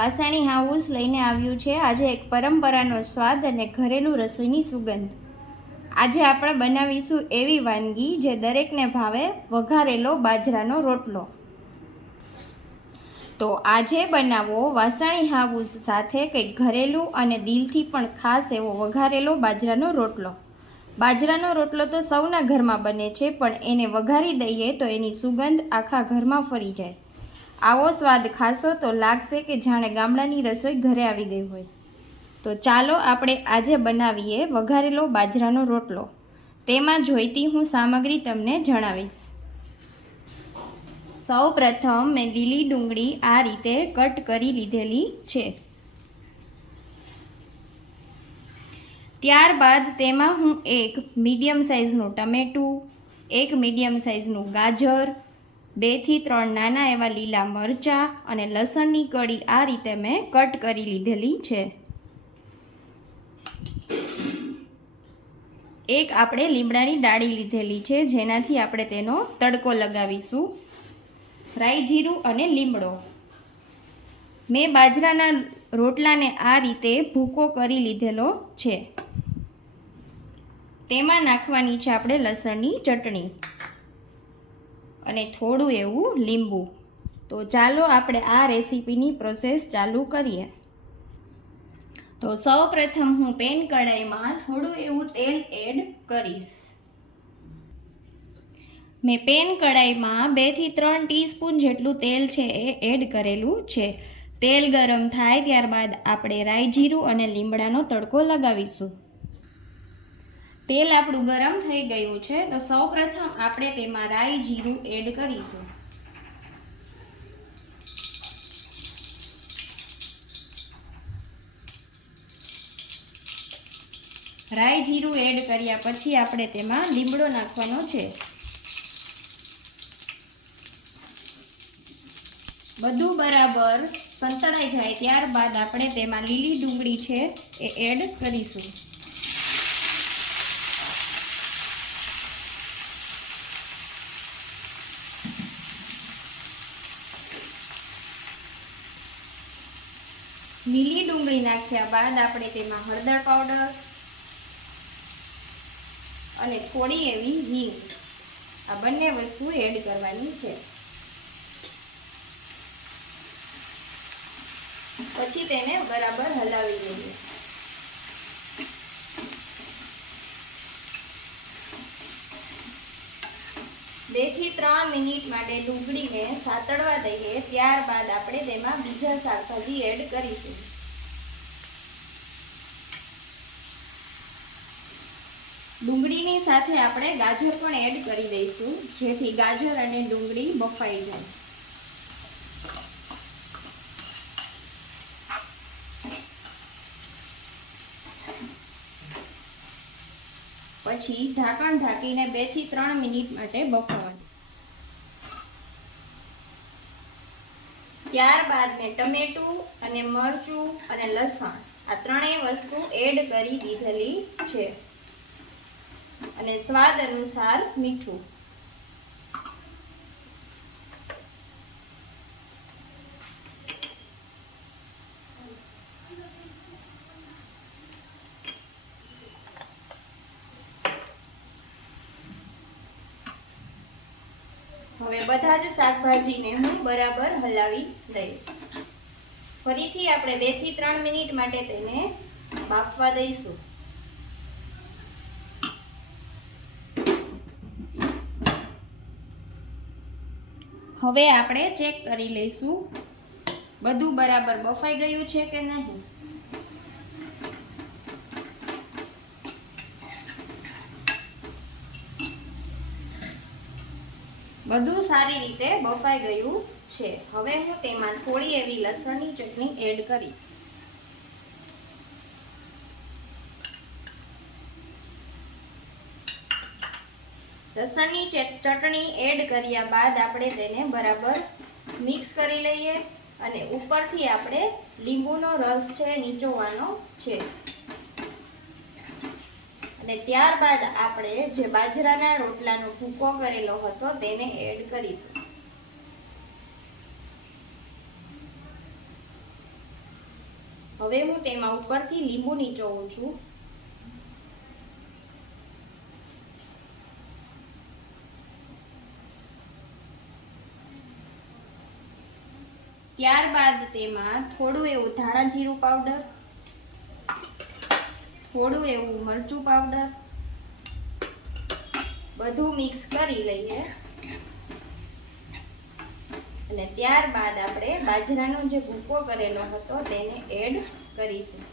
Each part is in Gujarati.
વાસાણી હાઉસ લઈને આવ્યું છે આજે એક પરંપરાનો સ્વાદ અને ઘરેલું રસોઈની સુગંધ। આજે આપણે બનાવીશું એવી વાનગી જે દરેકને ભાવે, વઘારેલો બાજરાનો રોટલો। તો આજે બનાવો વાસાણી હાઉસ સાથે કંઈક ઘરેલું અને દિલથી પણ ખાસ એવો વઘારેલો બાજરાનો રોટલો। બાજરાનો રોટલો તો સૌના ઘરમાં બને છે, પણ એને વઘારી દઈએ તો એની સુગંધ આખા ઘરમાં ફરી જાય। આવો સ્વાદ ખાશો તો લાગશે કે જાણે ગામડાની રસોઈ ઘરે આવી ગઈ હોય। તો ચાલો આપણે આજે બનાવીએ વઘારેલો બાજરાનો રોટલો। તેમાં જોઈતી હું સામગ્રી તમને જણાવીશ। સૌ પ્રથમ મેં લીલી ડુંગળી આ રીતે કટ કરી લીધેલી છે। ત્યારબાદ તેમાં હું એક મીડિયમ સાઇઝનું ટમેટું, એક મીડિયમ સાઇઝનું ગાજર, 2 થી 3 નાના એવા લીલા મરચાં અને લસણની કળી આ રીતે મેં કટ કરી લીધેલી છે। એક આપણે લીમડાની ડાળી લીધેલી છે, જેનાથી આપણે તેનો તડકો લગાવીશું। રાઈ જીરું અને લીમડો। મેં બાજરાના રોટલાને આ રીતે ભૂકો કરી લીધેલો છે। તેમાં નાખવાની છે આપણે લસણની ચટણી અને થોડું એવું લીંબુ। તો ચાલો આપણે આ રેસીપીની પ્રોસેસ ચાલુ કરીએ। તો સૌ પ્રથમ હું પેન કઢાઈમાં થોડું એવું તેલ એડ કરીશ। મેં પેન કઢાઈમાં 2 થી 3 ટીસ્પૂન જેટલું તેલ છે એ એડ કરેલું છે। તેલ ગરમ થાય ત્યારબાદ આપણે રાઈ જીરું અને લીમડાનો તડકો લગાવીશું। તેલ આપણું ગરમ થઈ ગયું છે, તો સૌ પ્રથમ આપણે તેમાં રાઈ જીરું એડ કરીશું। રાઈ જીરું એડ કર્યા પછી આપણે તેમાં લીમડો નાખવાનો છે। બધું બરાબર સંતળાઈ જાય ત્યારબાદ આપણે તેમાં લીલી ડુંગળી છે એ એડ કરીશું। લીલી ડુંગળી નાખ્યા બાદ આપણે તેમાં હળદર પાવડર અને થોડી એવી હિંગ આ બંને વસ્તુ એડ કરવાની છે। પછી તેને બરાબર હલાવી લઈએ। બે થી 3 મિનિટ માટે ડુંગળીને સાતળવા દઈએ। ત્યારબાદ આપણે તેમાં બીજા શાકભાજી એડ કરીશું। ડુંગળીની સાથે આપણે ગાજર પણ એડ કરી દઈશું, જેથી ગાજર અને ડુંગળી બફાઈ જાય। પછી ઢાંકણ ઢાંકીને 2 થી 3 મિનિટ માટે બફાવવાનું। ત્યારબાદ મેં ટમેટું અને મરચું અને લસણ આ ત્રણેય વસ્તુ એડ કરી દીધેલી છે અને સ્વાદ અનુસાર મીઠું। હવે બધા જ શાકભાજીને હું બરાબર હલાવી દઈશ। ફરીથી આપણે 2 થી 3 મિનિટ માટે તેને બાફવા દઈશું। હવે આપણે ચેક કરી લઈશું બધું બરાબર બફાઈ ગયું છે કે નહીં। બધું સારી રીતે બફાઈ ગયું છે। હવે હું તેમાં થોડી એવી લસણની ચટણી એડ કરીશ। લસણની ચટણી એડ કર્યા બાદ આપણે તેને બરાબર મિક્સ કરી લઈએ અને ઉપરથી આપણે લીંબુનો રસ છે નીચોવવાનો છે અને ત્યારબાદ આપણે જે બાજરાના રોટલાનો ભૂકો કરેલો હતો તેને એડ કરીશું। હવે હું તેમાં ઉપરથી લીંબુ નીચોવું છું. ત્યારબાદ તેમાં થોડું એવું ધાણા જીરું પાવડર, થોડું એવું મરચું પાવડર બધું મિક્સ કરી લઈએ. અને ત્યારબાદ આપણે બાજરાનો જે ભૂકો કરેલો હતો તેને એડ કરીશું.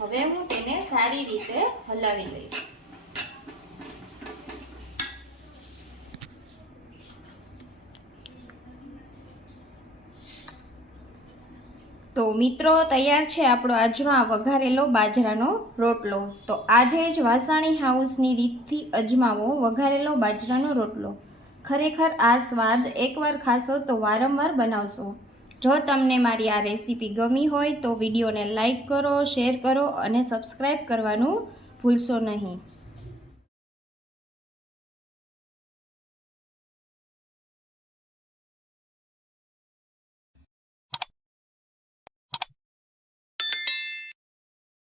હવે હું તેને સારી રીતે હલાવી લઈશ. તો મિત્રો, તૈયાર છે આપણો આજનો આ વઘારેલો બાજરાનો રોટલો. તો આજે જ વાસાણી હાઉસની રીતથી અજમાવો વઘારેલો બાજરાનો રોટલો. ખરેખર આ સ્વાદ એકવાર ખાશો તો વારંવાર બનાવશો. જો તમને મારી આ રેસીપી ગમી હોય તો વિડીયોને લાઈક કરો, શેર કરો અને સબસ્ક્રાઈબ કરવાનું ભૂલશો નહીં.